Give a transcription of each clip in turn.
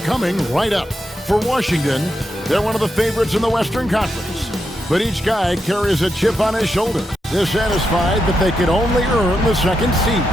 coming right up. For Washington, they're one of the favorites in the Western Conference. But each guy carries a chip on his shoulder. They're satisfied that they could only earn the second seed.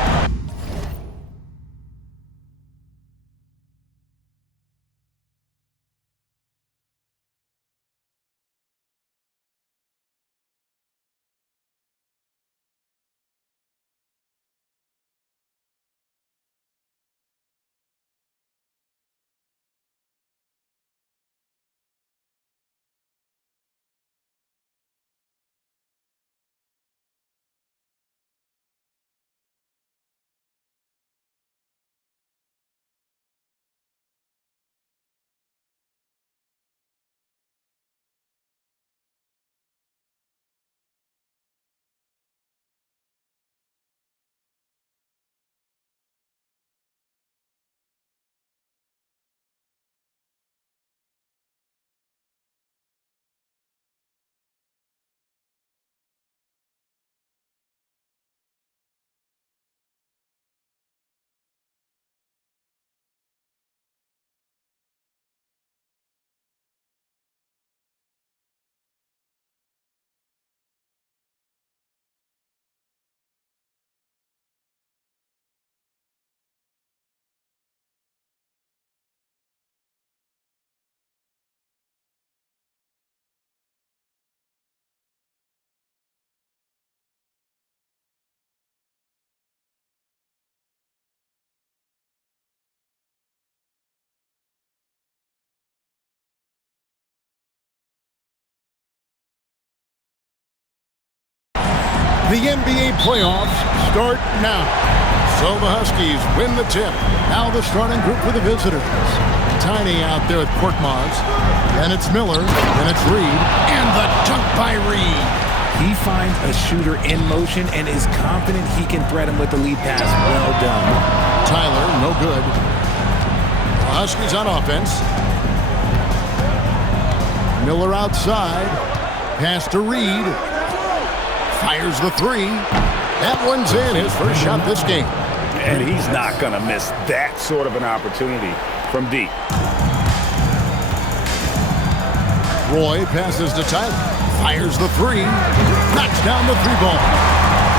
The NBA playoffs start now. So the Huskies win the tip. Now the starting group for the visitors. Tiny out there at Korkmaz. Then it's Miller. Then it's Reed. And the dunk by Reed. He finds a shooter in motion and is confident he can thread him with the lead pass. Well done. Tyler, no good. The Huskies on offense. Miller outside. Pass to Reed. Fires the three. That one's in. His first shot this game. And he's not going to miss that sort of an opportunity from deep. Roy passes to Tyler. Fires the three. Knocks down the three ball.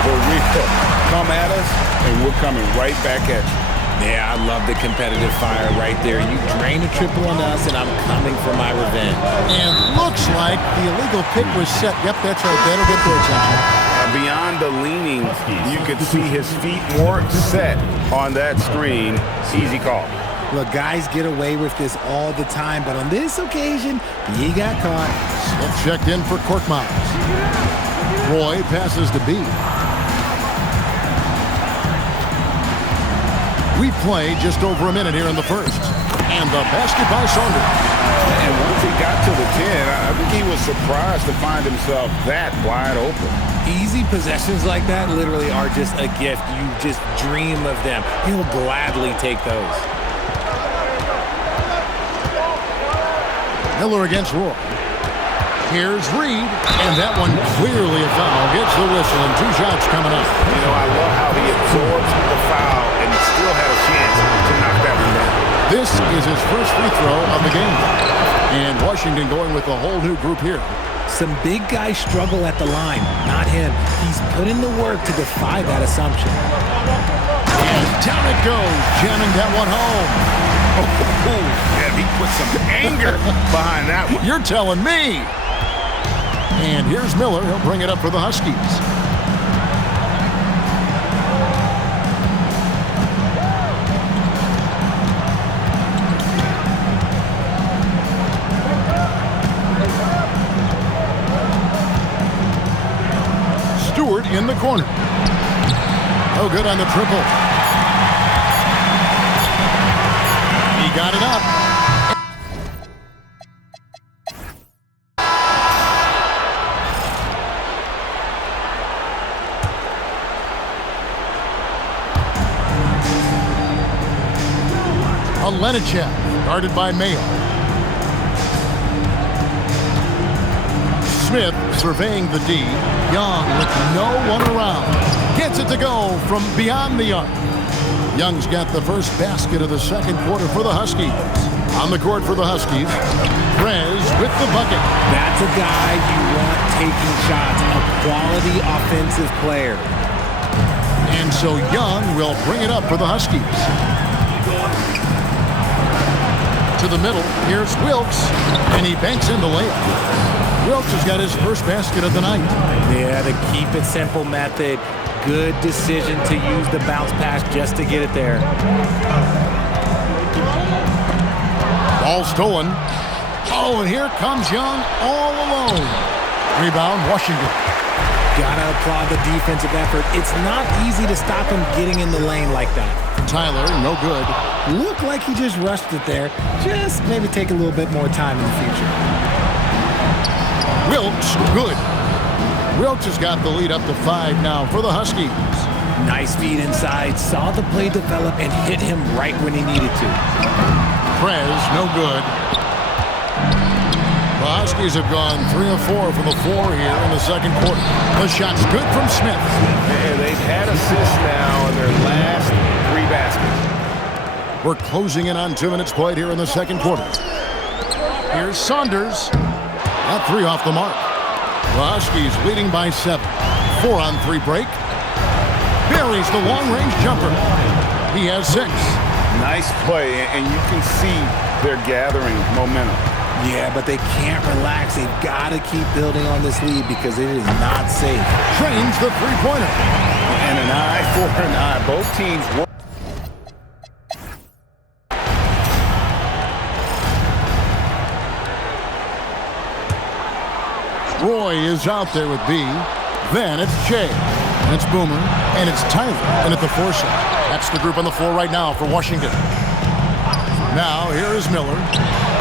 For real. Come at us, and we're coming right back at you. Yeah, I love the competitive fire right there. You drain a triple on us, and I'm coming for my revenge. And looks like the illegal pick was set. Yep, that's right. That'll get their attention. Beyond the leaning, you could see his feet more set on that screen. Easy call. Look, guys get away with this all the time, but on this occasion, he got caught. Smith checked in for Korkmaz. Roy passes to B. We play just over a minute here in the first. And the basket by Saunders. And once he got to the 10, I think he was surprised to find himself that wide open. Easy possessions like that literally are just a gift. You just dream of them. He'll gladly take those. Miller against Roy. Here's Reed, and that one clearly a foul. Gets the whistle, and two shots coming up. You know, I love how he absorbs the foul and still had a chance to knock that one down. This is his first free throw of the game. And Washington going with a whole new group here. Some big guys struggle at the line, not him. He's put in the work to defy that assumption. And down it goes, jamming that one home. Yeah, he put some anger behind that one. You're telling me. And here's Miller. He'll bring it up for the Huskies. Stewart in the corner. Oh, good on the triple. He got it up. Lenichev, guarded by Mayo. Smith surveying the D. Young with no one around. Gets it to go from beyond the arc. Young's got the first basket of the second quarter for the Huskies. On the court for the Huskies, Prez with the bucket. That's a guy you want taking shots, a quality offensive player. And so Young will bring it up for the Huskies. To the middle, here's Wilkes, and he banks in the layup. Wilkes has got his first basket of the night. Yeah, the keep it simple method. Good decision to use the bounce pass just to get it there. Ball stolen. Oh, and here comes Young all alone. Rebound, Washington. Gotta applaud the defensive effort. It's not easy to stop him getting in the lane like that. Tyler, no good. Looked like he just rushed it there. Just maybe take a little bit more time in the future. Wilkes, good. Wilkes has got the lead up to 5 now for the Huskies. Nice feed inside. Saw the play develop and hit him right when he needed to. Prez, no good. The Huskies have gone 3 of 4 from the floor here in the second quarter. The shot's good from Smith. And they've had assists now in their last 3 baskets. We're closing in on 2 minutes played here in the second quarter. Here's Saunders. That 3 off the mark. The Huskies leading by 7. 4-on-3 break. Buries the long-range jumper. He has 6. Nice play, and you can see they're gathering momentum. Yeah, but they can't relax. They've got to keep building on this lead because it is not safe. Trains the three-pointer. And an eye for an eye. Both teams work. Roy is out there with B. Then it's Jay. And it's Boomer. And it's Tyler. And at the 4 shot. That's the group on the floor right now for Washington. Now here is Miller.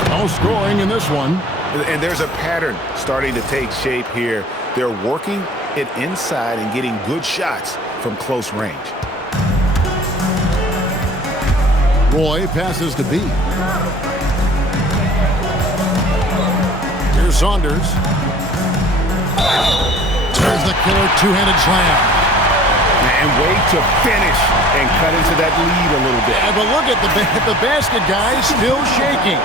No scoring in this one. And there's a pattern starting to take shape here. They're working it inside and getting good shots from close range. Roy passes to B. Here's Saunders. There's the killer two-handed slam. And wait to finish and cut into that lead a little bit. Yeah, but look at the basket, guys, still shaking.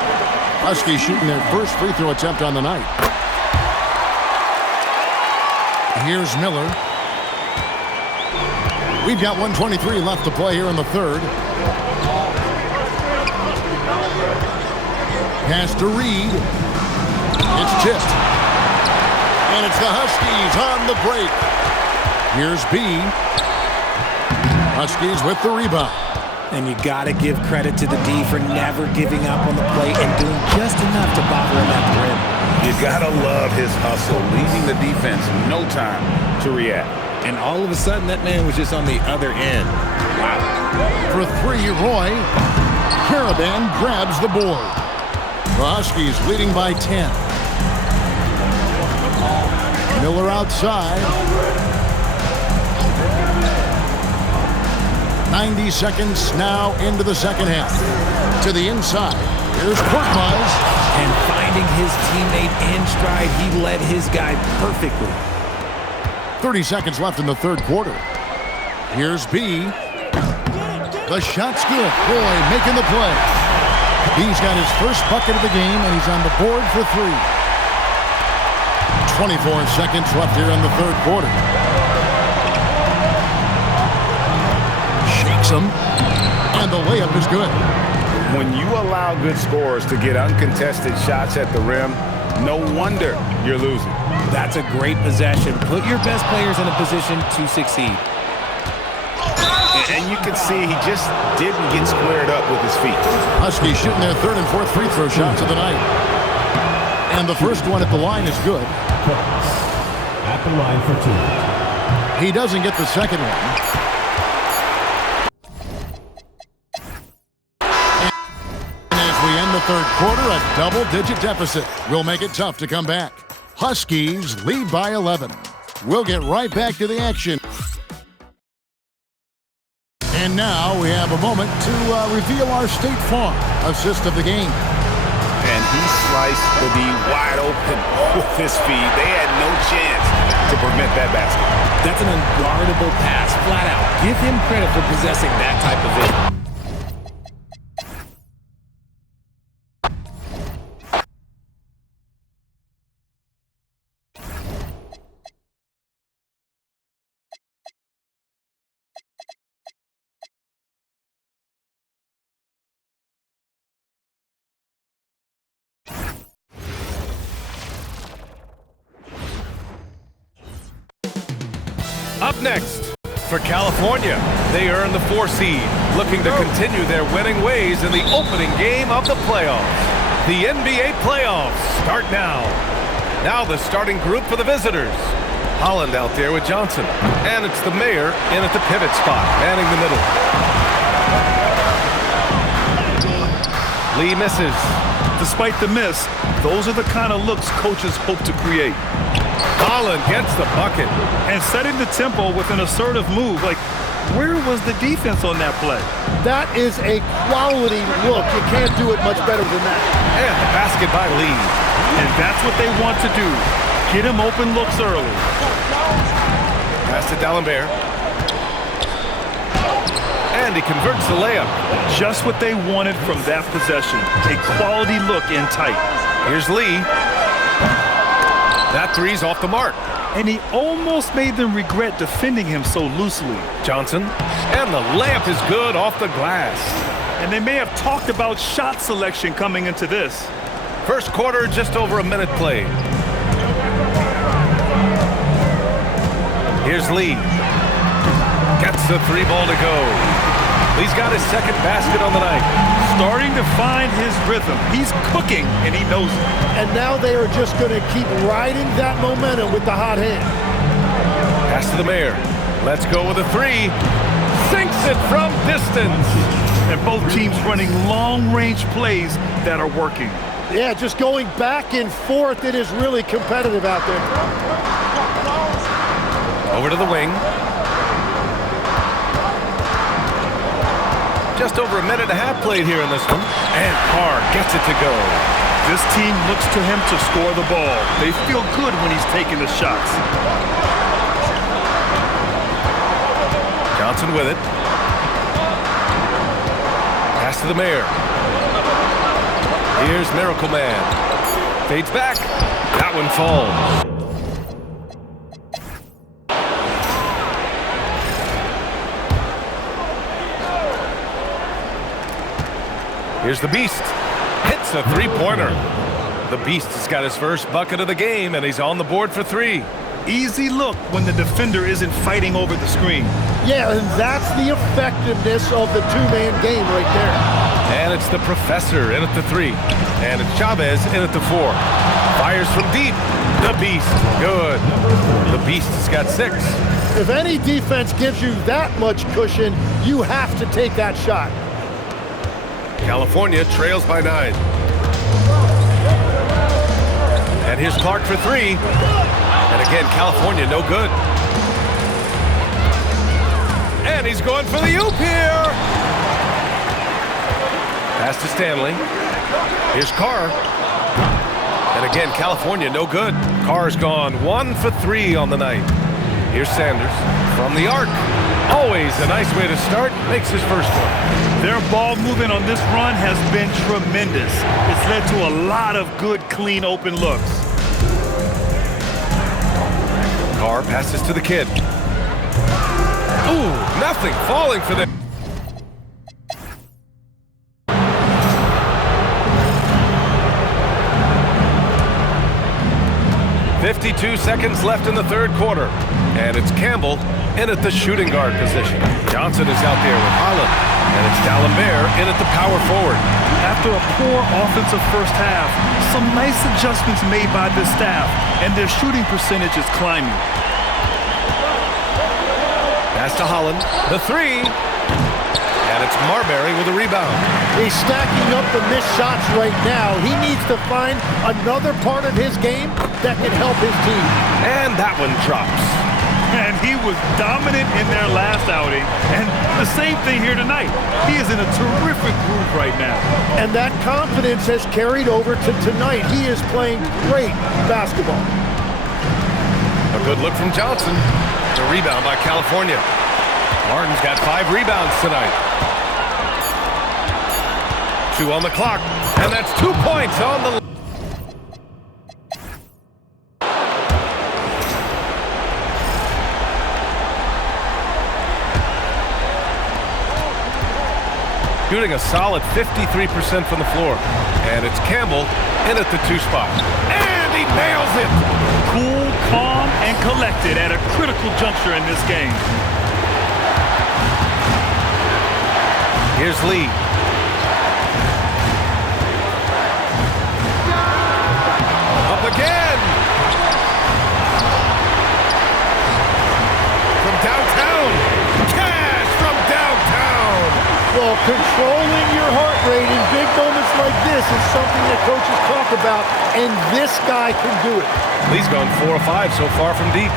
Huskies shooting their first free throw attempt on the night. Here's Miller. We've got 1:23 left to play here in the third. Pass to Reed. It's tipped. And it's the Huskies on the break. Here's B. Huskies with the rebound. And you got to give credit to the D for never giving up on the play and doing just enough to bother him at the rim. You got to love his hustle, leaving the defense no time to react. And all of a sudden, that man was just on the other end. Wow. For 3, Roy. Caravan grabs the board. The Huskies leading by 10. Miller outside. 90 seconds now into the second half. To the inside. Here's Korkmaz. And finding his teammate in stride, he led his guy perfectly. 30 seconds left in the third quarter. Here's B. The shot's good. Roy making the play. B's got his first bucket of the game, and he's on the board for 3. 24 seconds left here in the third quarter. Shakes him, and the layup is good. When you allow good scorers to get uncontested shots at the rim, no wonder you're losing. That's a great possession. Put your best players in a position to succeed. And you can see he just didn't get squared up with his feet. Huskies shooting their third and fourth free throw shots of the night. And the first one at the line is good. At the line for 2. He doesn't get the second one. And as we end the third quarter, a double-digit deficit will make it tough to come back. Huskies lead by 11. We'll get right back to the action. And now we have a moment to reveal our State Farm assist of the game. And he sliced the D wide open with his feet. They had no chance to prevent that basket. That's an unguardable pass, flat out. Give him credit for possessing that type of vision. Up next, for California, they earn the 4 seed, looking to continue their winning ways in the opening game of the playoffs. The NBA playoffs start now. Now the starting group for the visitors. Holland out there with Johnson, and it's the mayor in at the pivot spot, manning the middle. Lee misses. Despite the miss, those are the kind of looks coaches hope to create. Holland gets the bucket. And setting the tempo with an assertive move. Like, where was the defense on that play? That is a quality look. You can't do it much better than that. And the basket by Lee. And that's what they want to do. Get him open looks early. Pass to D'Alembert. And he converts the layup. Just what they wanted from that possession. A quality look in tight. Here's Lee. That three's off the mark. And he almost made them regret defending him so loosely. Johnson. And the layup is good off the glass. And they may have talked about shot selection coming into this. First quarter, just over a minute played. Here's Lee. Gets the 3 ball to go. Lee's got his second basket on the night. Starting to find his rhythm. He's cooking, and he knows it. And now they are just going to keep riding that momentum with the hot hand. Pass to the mayor. Let's go with a 3. Sinks it from distance. And both teams running long-range plays that are working. Yeah, just going back and forth. It is really competitive out there. Over to the wing. Just over a minute and a half played here in this one. And Carr gets it to go. This team looks to him to score the ball. They feel good when he's taking the shots. Johnson with it. Pass to the mayor. Here's Miracle Man. Fades back. That one falls. Here's the Beast. Hits a 3-pointer. The Beast has got his first bucket of the game, and he's on the board for 3. Easy look when the defender isn't fighting over the screen. Yeah, and that's the effectiveness of the two-man game right there. And it's the Professor in at the 3. And it's Chavez in at the 4. Fires from deep. The Beast. Good. The Beast has got 6. If any defense gives you that much cushion, you have to take that shot. California trails by 9. And here's Clark for 3. And again, California no good. And he's going for the oop here. Pass to Stanley. Here's Carr. And again, California no good. Carr's gone 1 for 3 on the night. Here's Sanders from the arc. Always a nice way to start. Makes his first one. Their ball movement on this run has been tremendous. It's led to a lot of good, clean, open looks. Carr passes to the kid. Ooh, nothing falling for them. .52 seconds left in the third quarter. And it's Campbell in at the shooting guard position. Johnson is out there with Holland. And it's D'Alembert in at the power forward. After a poor offensive first half, some nice adjustments made by this staff, and their shooting percentage is climbing. Pass to Holland, the 3. And it's Marbury with a rebound. He's stacking up the missed shots right now. He needs to find another part of his game that can help his team. And that one drops. And he was dominant in their last outing. And the same thing here tonight. He is in a terrific groove right now. And that confidence has carried over to tonight. He is playing great basketball. A good look from Johnson. The rebound by California. Martin's got 5 rebounds tonight. 2 on the clock, and that's 2 points on the... Shooting a solid 53% from the floor. And it's Campbell in at the 2 spot. And he nails it! Cool, calm, and collected at a critical juncture in this game. Here's Lee. Up again! From downtown! Cash from downtown! Well, controlling your heart rate in big moments like this is something that coaches talk about, and this guy can do it. Lee's gone 4 of 5 so far from deep.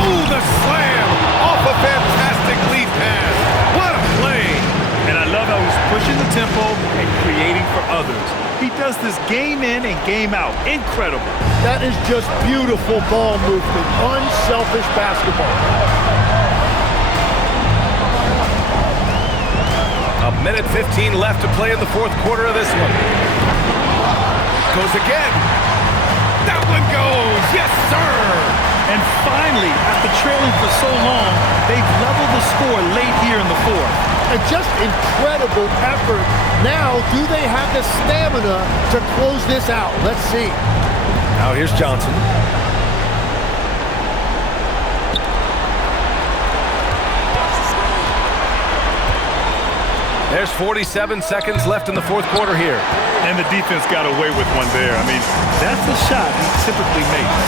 Oh, the slam! Off a fantastic lead pass. What a play! And I love how he's pushing the tempo and creating for others. He does this game in and game out. Incredible. That is just beautiful ball movement, unselfish basketball. A minute 15 left to play in the 4th quarter of this one. Goes again. That one goes. Yes, sir. And finally, after trailing for so long, they've leveled the score late here in the 4th. And just incredible effort. Now, do they have the stamina to close this out? Let's see. Now here's Johnson. There's 47 seconds left in the 4th quarter here. And the defense got away with one there. I mean, that's a shot he typically makes.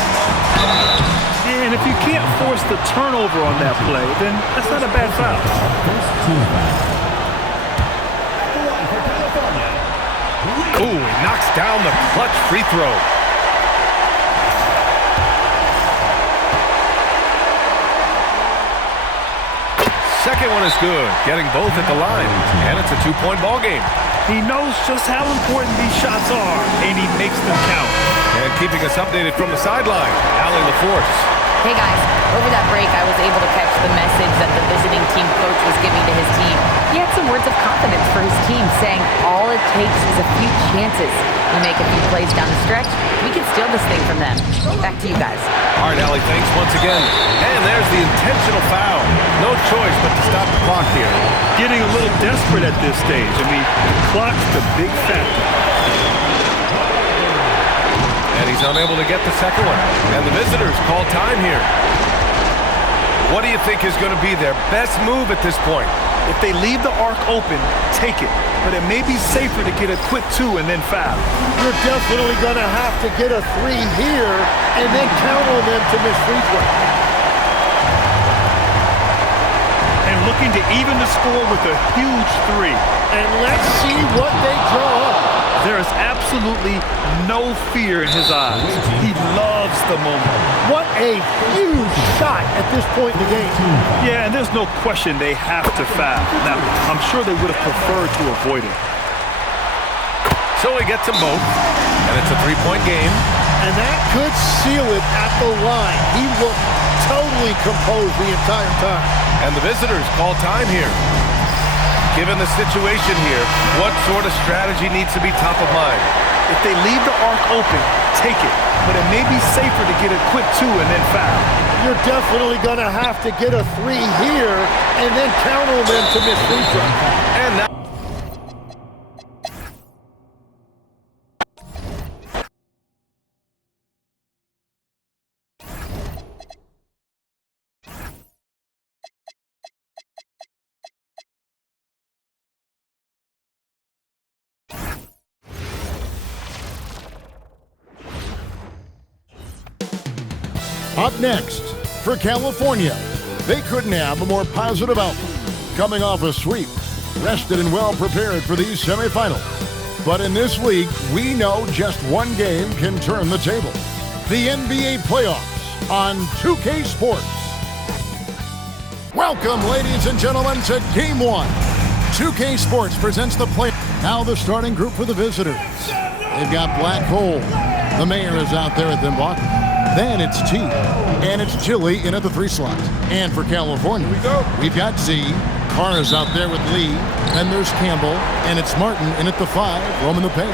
And if you can't force the turnover on that play, then that's not a bad foul. Ooh, he knocks down the clutch free throw. Second one is good, getting both at the line, and it's a 2-point ball game. He knows just how important these shots are, and he makes them count. And keeping us updated from the sideline, Allie LaForce. Hey guys, over that break I was able to catch the message that the visiting team coach was giving to his team. He had some words of confidence for his team, saying all it takes is a few chances. We make a few plays down the stretch, we can steal this thing from them. Back to you guys. All right, Allie, thanks once again. And there's the intentional foul. No choice but to stop the clock here. Getting a little desperate at this stage. I mean, the clock's the big factor. And he's unable to get the second one. And the visitors call time here. What do you think is going to be their best move at this point? If they leave the arc open, take it. But it may be safer to get a quick 2 and then foul. You're definitely going to have to get a 3 here and then count on them to miss free throw. And looking to even the score with a huge 3. And let's see what they draw up. There is absolutely no fear in his eyes. He loves the moment. What a huge shot at this point in the game. Yeah, and there's no question they have to foul. Now, I'm sure they would have preferred to avoid it. So he gets them both, and it's a 3-point game. And that could seal it at the line. He looked totally composed the entire time. And the visitors call time here. Given the situation here, what sort of strategy needs to be top of mind? If they leave the arc open, take it. But it may be safer to get a quick 2 and then foul. You're definitely going to have to get a 3 here and then count on them to miss free throw. And now Up next, for California, they couldn't have a more positive outlook. Coming off a sweep, rested and well prepared for these semifinals. But in this league, we know just one game can turn the table. The NBA playoffs on 2K Sports. Welcome, ladies and gentlemen, to Game 1. 2K Sports presents the play. Now the starting group for the visitors. They've got Black Hole. The mayor is out there at them blocking. Then it's T. And it's Chili in at the 3 slot. And for California, we've got Z. Carr is out there with Lee. Then there's Campbell. And it's Martin in at the 5, roaming the paint.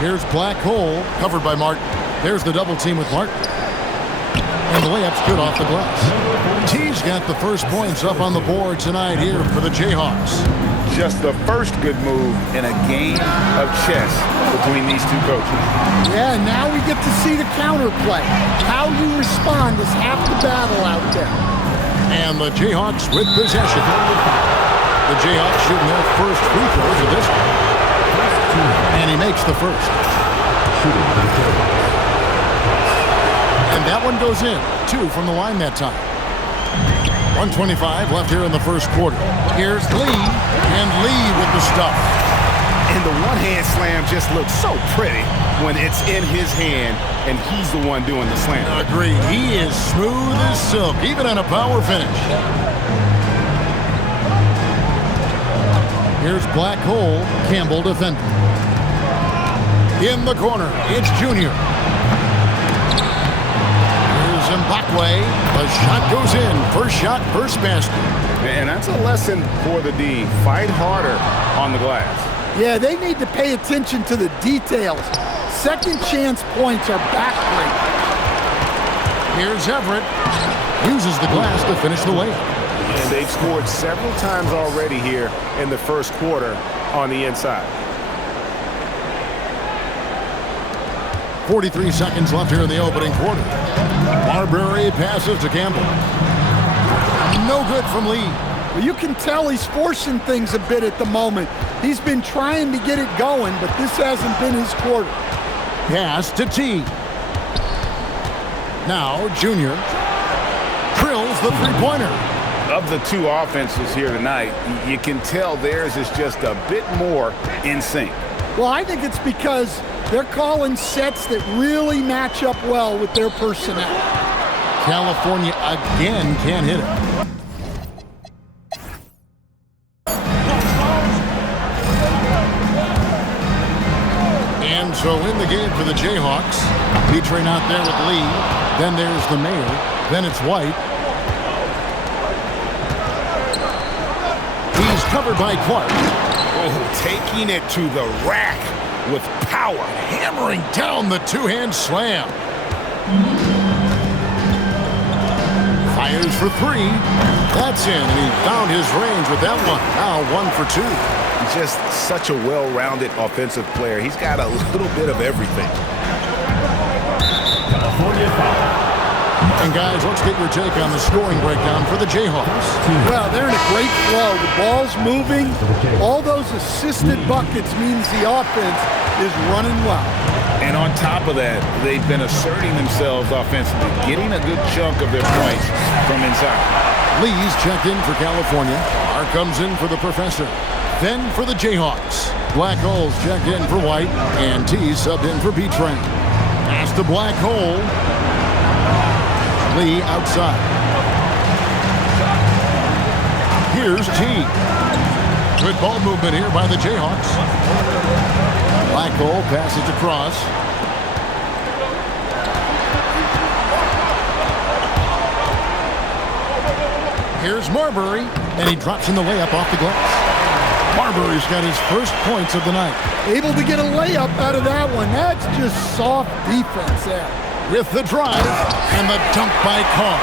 Here's Black Hole, covered by Martin. There's the double team with Martin. And the layup's good off the glass. T's got the first points up on the board tonight here for the Jayhawks. Just the first good move in a game of chess between these two coaches. Yeah, now we get to see the counterplay. How you respond is half the battle out there. And the Jayhawks with possession. The Jayhawks shooting their first free throw for this one. And he makes the first. And that one goes in. 2 from the line that time. 1:25 left here in the first quarter. Here's Lee, and Lee with the stuff. And the one-hand slam just looks so pretty when it's in his hand and he's the one doing the slam. Agreed. He is smooth as silk, even on a power finish. Here's Black Hole, Campbell defending. In the corner, it's Junior. Mbakwe, the shot goes in. First shot, first basket. And that's a lesson for the D. Fight harder on the glass. Yeah, they need to pay attention to the details. Second chance points are backbreaking. Here's Everett. Uses the glass to finish the layup. And they've scored several times already here in the first quarter on the inside. 43 seconds left here in the opening quarter. Marbury passes to Campbell. No good from Lee. Well, you can tell he's forcing things a bit at the moment. He's been trying to get it going, but this hasn't been his quarter. Pass to T. Now Junior drills the three-pointer. Of the two offenses here tonight, you can tell theirs is just a bit more in sync. Well, I think it's because they're calling sets that really match up well with their personnel. California again can't hit it. And so in the game for the Jayhawks, featuring out there with Lee. Then there's the Mayor. Then it's White. He's covered by Clark. Oh, taking it to the rack with power. Hammering down the two-hand slam. Fires for 3. That's in, and he found his range with that one. Now 1 for 2. Just such a well-rounded offensive player. He's got a little bit of everything. California foul. And guys, let's get your take on the scoring breakdown for the Jayhawks. Well, they're in a great flow. The ball's moving. All those assisted buckets means the offense is running well. And on top of that, they've been asserting themselves offensively, getting a good chunk of their points from inside. Lee's checked in for California. R comes in for the Professor. Then for the Jayhawks. Black Hole's checked in for White, and T subbed in for B-Train. Pass to Black Hole. Lee outside. Here's T. Good ball movement here by the Jayhawks. Black Hole passes across. Here's Marbury, and he drops in the layup off the glass. Marbury's got his first points of the night. Able to get a layup out of that one. That's just soft defense there. With the drive and the dunk by Carr.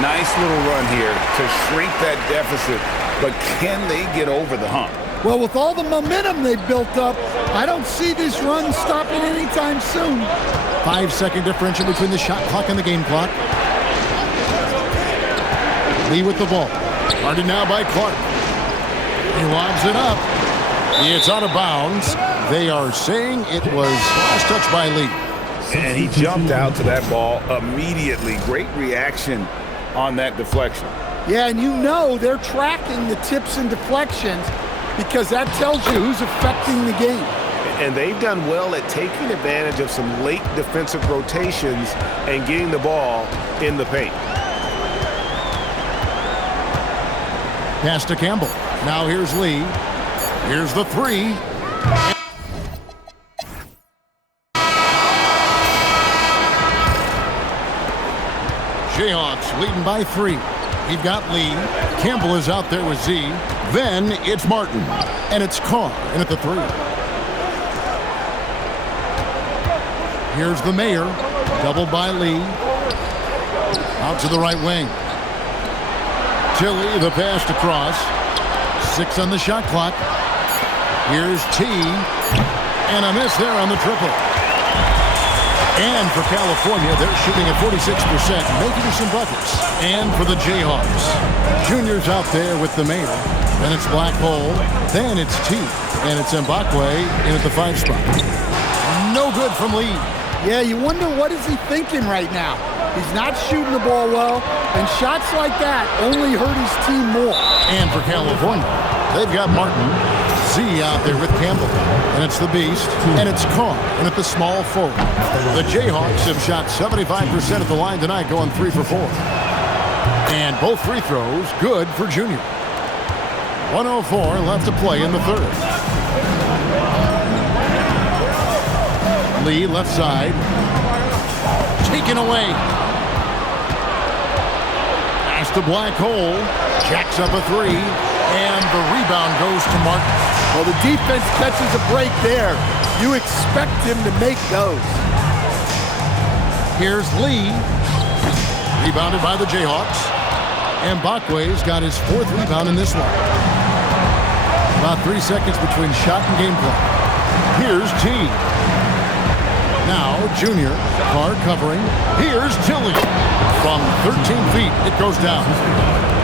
Nice little run here to shrink that deficit, but can they get over the hump? Well, with all the momentum they've built up, I don't see this run stopping anytime soon. 5-second differential between the shot clock and the game clock. Lee with the ball. Guarded now by Clark. He lobs it up. It's out of bounds. They are saying it was last touch by Lee. And he jumped out to that ball immediately. Great reaction on that deflection. Yeah, and you know they're tracking the tips and deflections because that tells you who's affecting the game. And they've done well at taking advantage of some late defensive rotations and getting the ball in the paint. Pass to Campbell. Now here's Lee. Here's the 3. Jayhawks leading by 3. You've got Lee. Campbell is out there with Z. Then it's Martin. And it's Carr in at the 3. Here's the Mayor. Doubled by Lee. Out to the right wing. Tilly, the pass to Cross. 6 on the shot clock. Here's T. And a miss there on the triple. And for California, they're shooting at 46%, making some buckets. And for the Jayhawks, Junior's out there with the Mayor. Then it's Black Hole. Then it's T. And it's Mbakwe in at the 5 spot. No good from Lee. Yeah, you wonder what is he thinking right now. He's not shooting the ball well, and shots like that only hurt his team more. And for California, they've got Martin, Z out there with Campbell. And it's the Beast, and it's Carr, and at the small forward. The Jayhawks have shot 75% at the line tonight, going 3 for 4. And both free throws good for Junior. 1:04 left to play in the third. Lee, left side. Taken away. Pass to Black Hole. Jacks up a 3. And the rebound goes to Martin. Well, the defense catches a break there. You expect him to make those. Here's Lee. Rebounded by the Jayhawks. And Mbakwe's got his 4th rebound in this one. About 3 seconds between shot and game clock. Here's T. Now, Junior. Carr covering. Here's Tilly. From 13 feet, it goes down.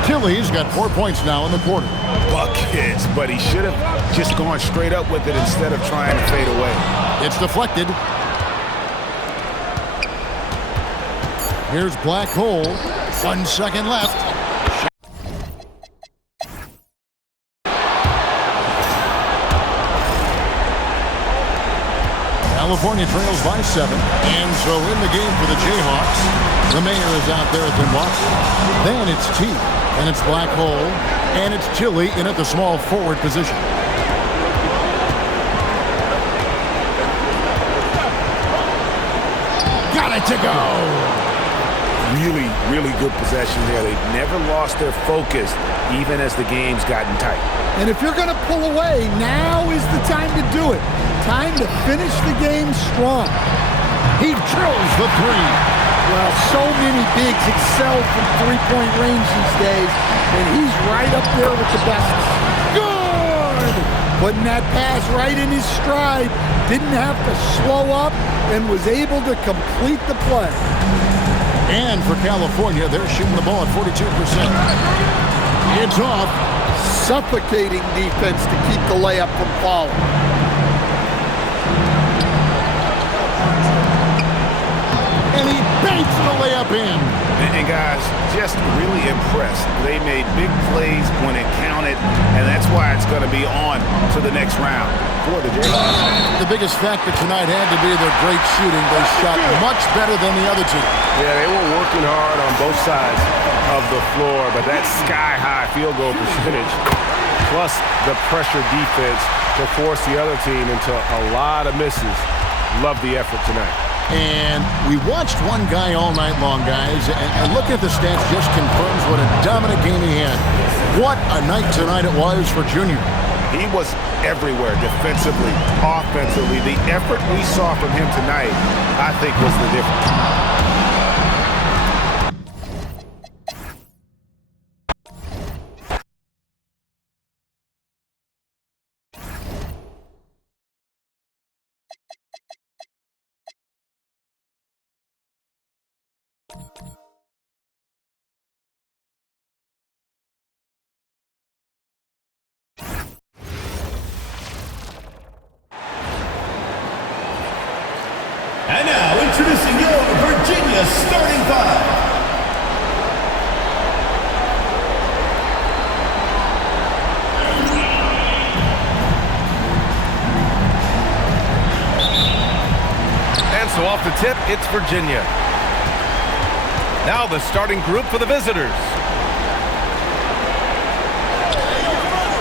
Tilly's got 4 points now in the quarter. Buckets, but he should have just gone straight up with it instead of trying to fade away. It's deflected. Here's Black Hole. 1 second left. California trails by 7. And so in the game for the Jayhawks, the Mayor is out there at the block. Then it's T. And it's Black Hole. And it's Tilly in at the small forward position. Got it to go. Really, really good possession there. They've never lost their focus, even as the game's gotten tight. And if you're going to pull away, now is the time to do it. Time to finish the game strong. He drills the 3. Well, so many bigs excel from three-point range these days, and he's right up there with the best. Good! Putting that pass right in his stride, didn't have to slow up, and was able to complete the play. And for California, they're shooting the ball at 42%. It's off. Suffocating defense to keep the layup from falling. And he banks the layup in. And guys, just really impressed. They made big plays when it counted, and that's why it's going to be on to the next round for the Jayhawks. The biggest factor tonight had to be their great shooting. They shot much better than the other two. Yeah, they were working hard on both sides of the floor, but that sky-high field goal percentage, plus the pressure defense to force the other team into a lot of misses. Love the effort tonight. And we watched one guy all night long, guys, and looking at the stats just confirms what a dominant game he had. What a night tonight it was for Junior. He was everywhere, defensively, offensively. The effort we saw from him tonight, I think, was the difference. And now, introducing your Virginia starting 5. And so off the tip, it's Virginia. Now the starting group for the visitors.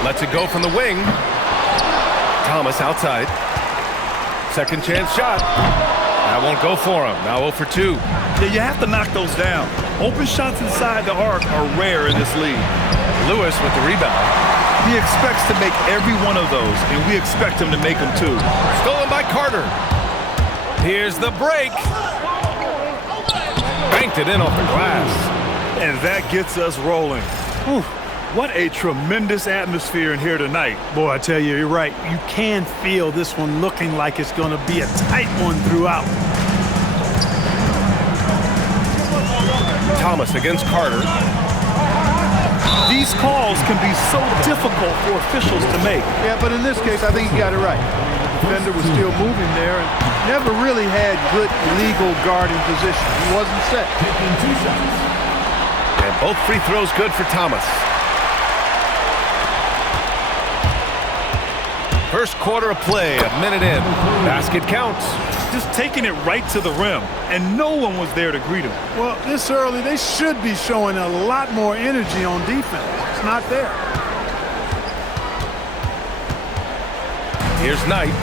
Lets it go from the wing. Thomas outside. Second chance shot. That won't go for him. Now 0 for 2. Yeah, you have to knock those down. Open shots inside the arc are rare in this league. Lewis with the rebound. He expects to make every one of those, and we expect him to make them too. Stolen by Carter. Here's the break. Banked it in off the glass. And that gets us rolling. Whew. What a tremendous atmosphere in here tonight. Boy, I tell you, you're right. You can feel this one looking like it's going to be a tight one throughout. Thomas against Carter. These calls can be so difficult for officials to make. Yeah, but in this case, I think he got it right. The defender was still moving there and never really had good legal guarding position. He wasn't set. And both free throws good for Thomas. First quarter of play, a minute in. Basket counts. Just taking it right to the rim, and no one was there to greet him. Well, this early, they should be showing a lot more energy on defense. It's not there. Here's Knight.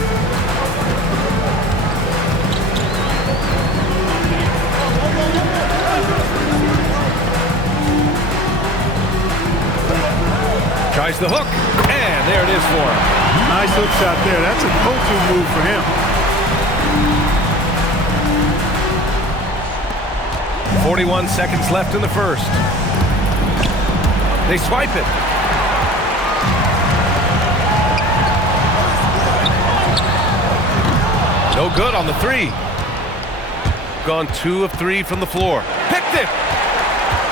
Tries the hook, and there it is for him. Nice hook shot there. That's a go-to move for him. 41 seconds left in the first. They swipe it. No good on the three. Gone 2 of 3 from the floor. Picked it!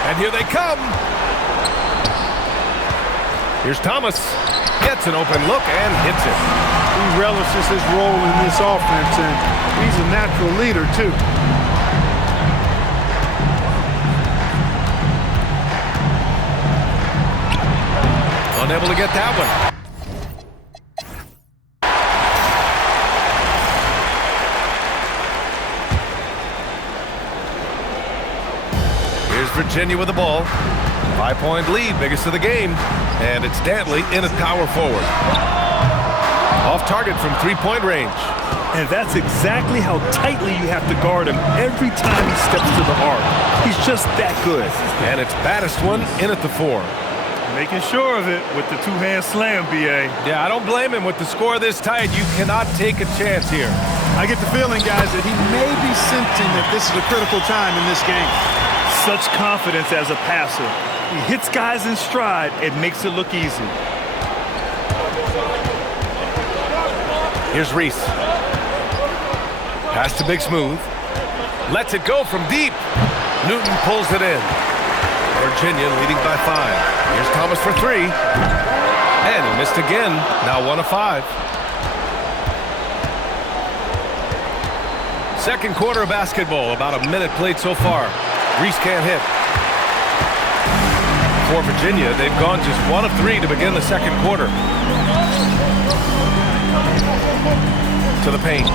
And here they come. Here's Thomas. Gets an open look and hits it. He relishes his role in this offense, and he's a natural leader, too. Unable to get that one. Here's Virginia with the ball. 5-point lead, biggest of the game. And it's Dantley in at power forward. Off target from 3-point range. And that's exactly how tightly you have to guard him every time he steps to the arc. He's just that good. And it's baddest one in at the 4. Making sure of it with the two-hand slam, B.A. Yeah, I don't blame him. With the score this tight, you cannot take a chance here. I get the feeling, guys, that he may be sensing that this is a critical time in this game. Such confidence as a passer. He hits guys in stride. It makes it look easy. Here's Reese. Pass to Big Smooth. Lets it go from deep. Newton pulls it in. Virginia leading by 5. Here's Thomas for 3. And he missed again. Now 1 of 5. Second quarter of basketball. About a minute played so far. Reese can't hit. For Virginia, they've gone just 1 of 3 to begin the second quarter. To the paint.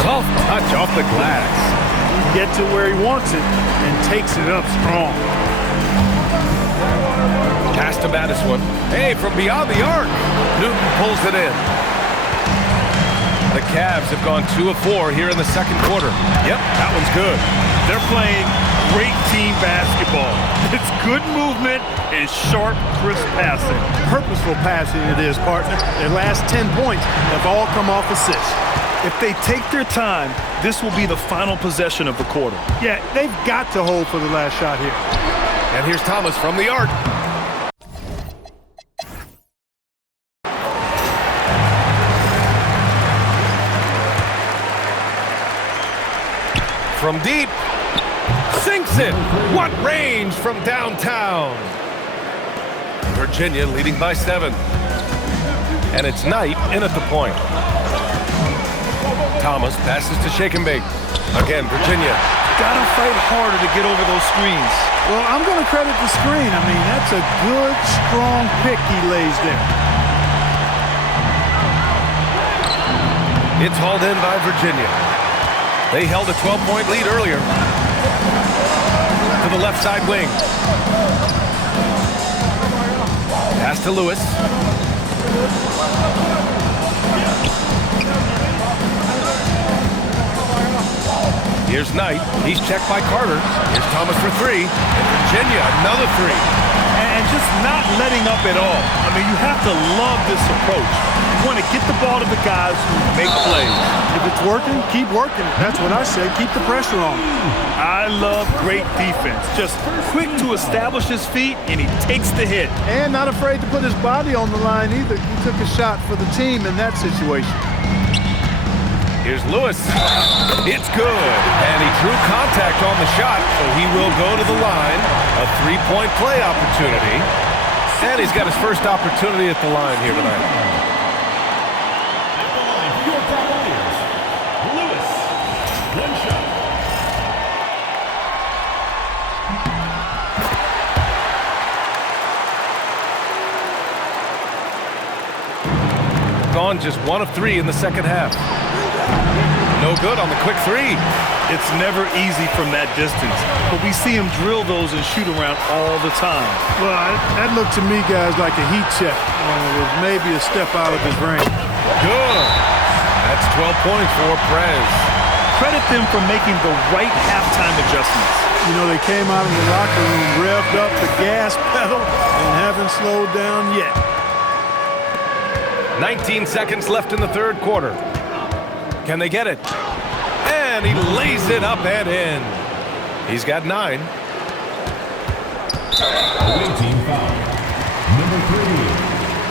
Soft touch off the glass. He gets it where he wants it and takes it up strong. Pass to Madison. Hey, from beyond the arc. Newton pulls it in. The Cavs have gone 2 of 4 here in the second quarter. Yep, that one's good. They're playing great team basketball. It's good movement and sharp, crisp passing. Purposeful passing it is, partner. Their last 10 points have all come off assists. If they take their time, this will be the final possession of the quarter. Yeah, they've got to hold for the last shot here. And here's Thomas from the arc. From deep. Sinks it. What range from downtown. Virginia leading by 7. And it's Knight in at the point. Thomas passes to Shake and Bake. Again, Virginia. Gotta fight harder to get over those screens. Well, I'm going to credit the screen. I mean, that's a good, strong pick he lays there. It's hauled in by Virginia. They held a 12-point lead earlier. To the left side wing. Pass to Lewis. Here's Knight. He's checked by Carter. Here's Thomas for three. And Virginia, another three. And just not letting up at all. I mean, you have to love this approach. You want to get the ball to the guys who make plays. If it's working, keep working. That's what I say. Keep the pressure on. I love great defense. Just quick to establish his feet, and he takes the hit. And not afraid to put his body on the line either. He took a shot for the team in that situation. Here's Lewis. It's good. And he drew contact on the shot, so he will go to the line. A three-point play opportunity. And he's got his first opportunity at the line here tonight. Gone just 1 of 3 in the second half. No good on the quick three. It's never easy from that distance, but we see him drill those and shoot around all the time. Well, that looked to me, guys, like a heat check. It was maybe a step out of his range. Good. That's 12 points for Prez. Credit them for making the right halftime adjustments. You know, they came out of the locker room, revved up the gas pedal, and haven't slowed down yet. 19 seconds left in the third quarter. Can they get it? And he lays it up and in. He's got 9. Number 3,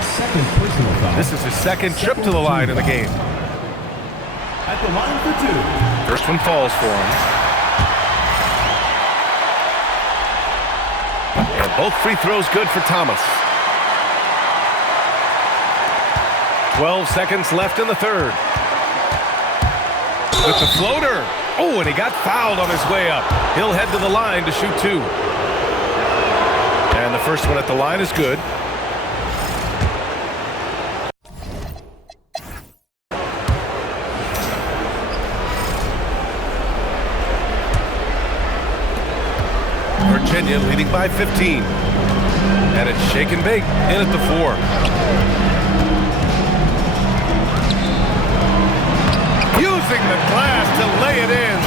second personal foul. This is his second trip to the line in the game. At the line for 2. First one falls for him. And both free throws good for Thomas. 12 seconds left in the third. With the floater. Oh, and he got fouled on his way up. He'll head to the line to shoot 2. And the first one at the line is good. Virginia leading by 15. And it's shake and bake in at the 4. Using the glass to lay it in.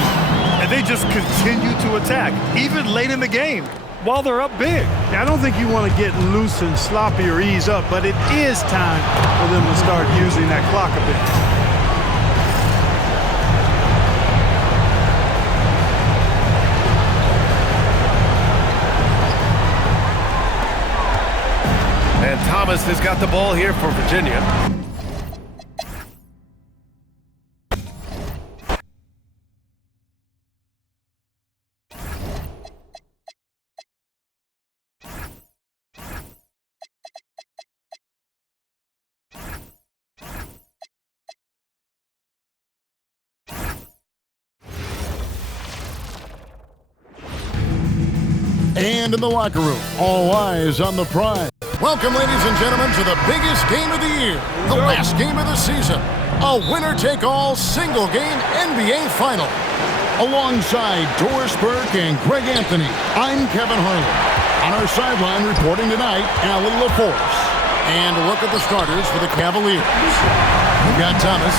And they just continue to attack, even late in the game, while they're up big. I don't think you want to get loose and sloppy or ease up, but it is time for them to start using that clock a bit. And Thomas has got the ball here for Virginia. And in the locker room, all eyes on the prize. Welcome, ladies and gentlemen, to the biggest game of the year, the last game of the season, a winner-take-all single-game NBA Final. Alongside Doris Burke and Greg Anthony, I'm Kevin Harlan. On our sideline reporting tonight, Allie LaForce. And a look at the starters for the Cavaliers. We've got Thomas,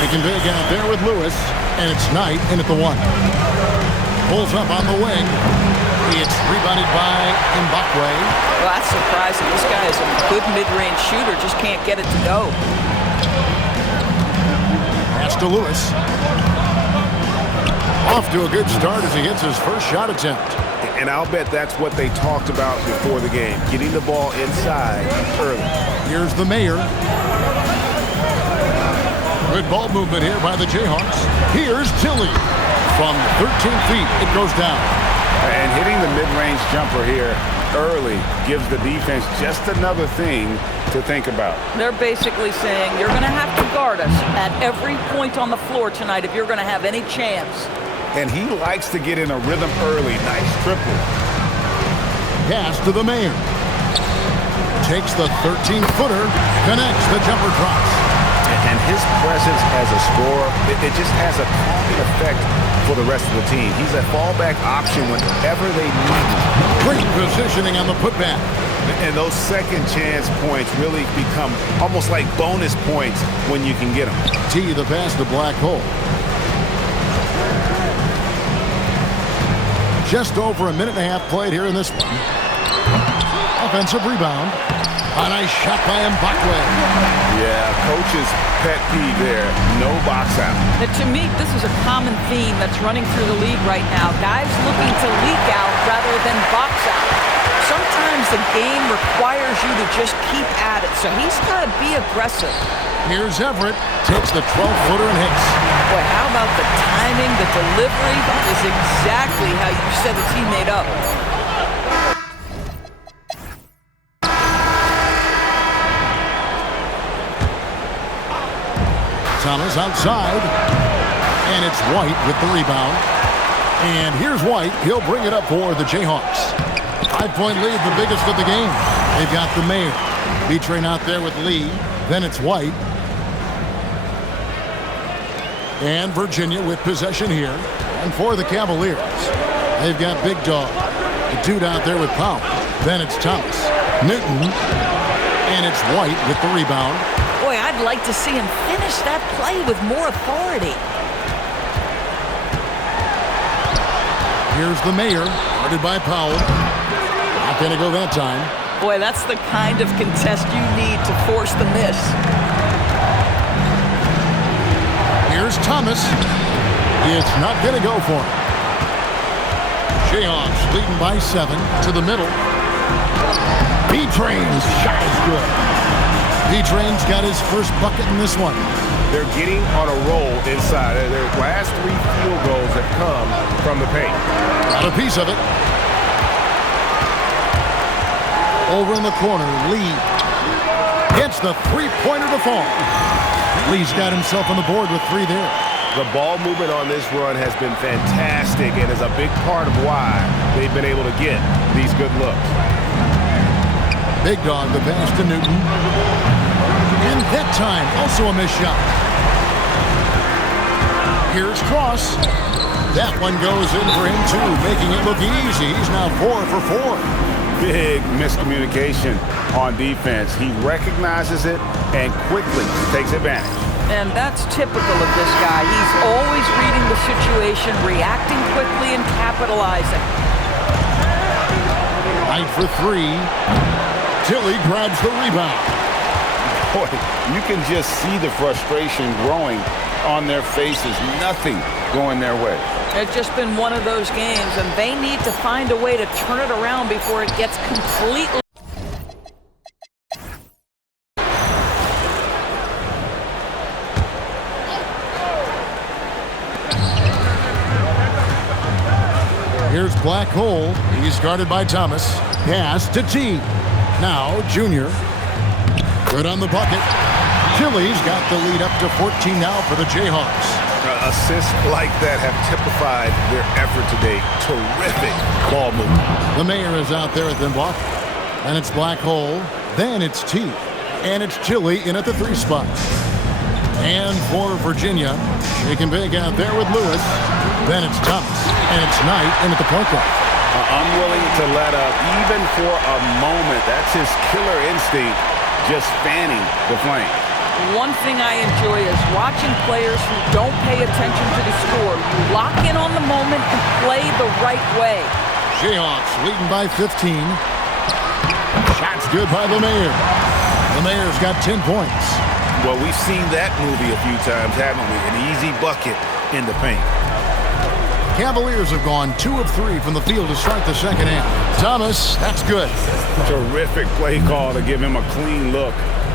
making big out there with Lewis, and it's Knight in at the 1. Pulls up on the wing. It's rebounded by Mbakwe. Well, that's surprising. This guy is a good mid-range shooter, just can't get it to go. Pass to Lewis. Off to a good start as he hits his first shot attempt. And I'll bet that's what they talked about before the game, getting the ball inside early. Here's the mayor. Good ball movement here by the Jayhawks. Here's Tilly. From 13 feet, it goes down. And hitting the mid-range jumper here early gives the defense just another thing to think about. They're basically saying you're going to have to guard us at every point on the floor tonight if you're going to have any chance. And he likes to get in a rhythm early. Nice triple. Pass to the mayor. Takes the 13-footer, connects, the jumper drops. And his presence as a scorer, it just has a calming effect for the rest of the team. He's a fallback option whenever they need him. Great positioning on the putback. And those second chance points really become almost like bonus points when you can get them. T the pass to Black Hole. Just over a minute and a half played here in this one. Offensive rebound. A nice shot by Mbakwe. Yeah, coach's pet peeve there. No box out. Now, to me, this is a common theme that's running through the league right now. Guys looking to leak out rather than box out. Sometimes the game requires you to just keep at it, so he's got to be aggressive. Here's Everett. Takes the 12-footer and hits. Boy, how about the timing, the delivery? That is exactly how you set a teammate up. Thomas outside, and it's White with the rebound. And here's White. He'll bring it up for the Jayhawks. 5-point lead, the biggest of the game. They've got the Mayor. B-Train out there with Lee. Then it's White. And Virginia with possession here. And for the Cavaliers, they've got Big Dog. The dude out there with Powell. Then it's Thomas. Newton. And it's White with the rebound. Boy, I'd like to see him finish that play with more authority. Here's the Mayor, guarded by Powell. Not going to go that time. Boy, that's the kind of contest you need to force the miss. Here's Thomas. It's not going to go for him. Jayhawks leading by 7 to the middle. B-Train's shot is good. B-Train's got his first bucket in this one. They're getting on a roll inside. Their last 3 field goals have come from the paint. Got a piece of it. Over in the corner, Lee hits the three-pointer to fall. Lee's got himself on the board with 3 there. The ball movement on this run has been fantastic and is a big part of why they've been able to get these good looks. Big Dog, the pass to Newton. And that time, also a missed shot. Here's Cross. That one goes in for him, too, making it look easy. He's now 4 for 4. Big miscommunication on defense. He recognizes it and quickly takes advantage. And that's typical of this guy. He's always reading the situation, reacting quickly, and capitalizing. Knight for 3. Tilly grabs the rebound. Boy, you can just see the frustration growing on their faces. Nothing going their way. It's just been one of those games, and they need to find a way to turn it around before it gets completely... Here's Black Hole. He's guarded by Thomas. Pass to T. Now, Junior. Good on the bucket. Tilly's got the lead up to 14 now for the Jayhawks. Assists like that have typified their effort today. Terrific ball movement. The Mayor is out there at the block. And it's Black Hole. Then it's T. And it's Tilly in at the 3 spot. And for Virginia, shake and bake out there with Lewis. Then it's Thomas. And it's Knight in at the point guard. Unwilling to let up even for a moment. That's his killer instinct, just fanning the flame. One thing I enjoy is watching players who don't pay attention to the score. You lock in on the moment and play the right way. Jayhawks leading by 15. Shot's good by the Mayor. The Mayor's got 10 points. Well, we've seen that movie a few times, haven't we? An easy bucket in the paint. Cavaliers have gone 2 of 3 from the field to start the second half. Thomas, that's good. Terrific play call to give him a clean look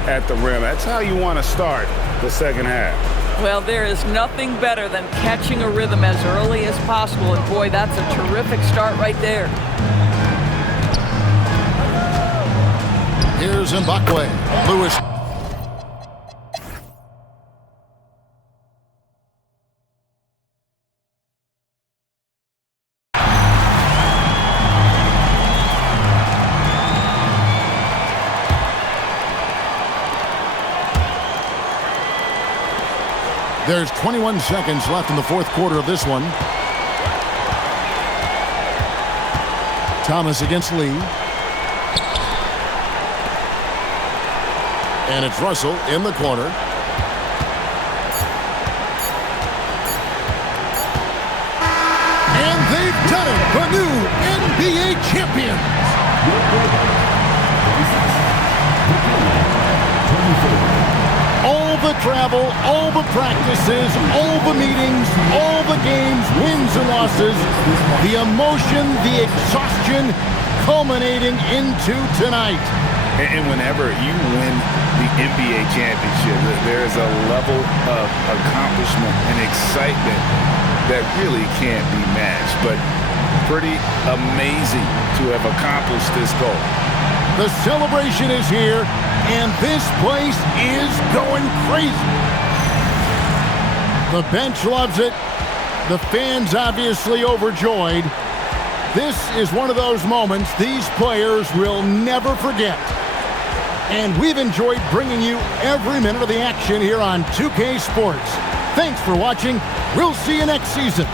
at the rim. That's how you want to start the second half. Well, there is nothing better than catching a rhythm as early as possible, and boy, that's a terrific start right there. Here's Mbakwe. Lewis. There's 21 seconds left in the 4th quarter of this one. Thomas against Lee. And it's Russell in the corner. And they've done it. the new NBA champions. All the travel, all the practices, all the meetings, all the games, wins and losses, the emotion, the exhaustion, culminating into tonight. And whenever you win the NBA championship, there's a level of accomplishment and excitement that really can't be matched. But pretty amazing to have accomplished this goal. The celebration is here, and this place is going crazy. The bench loves it. The fans obviously overjoyed. This is one of those moments these players will never forget. And we've enjoyed bringing you every minute of the action here on 2K Sports. Thanks for watching. We'll see you next season.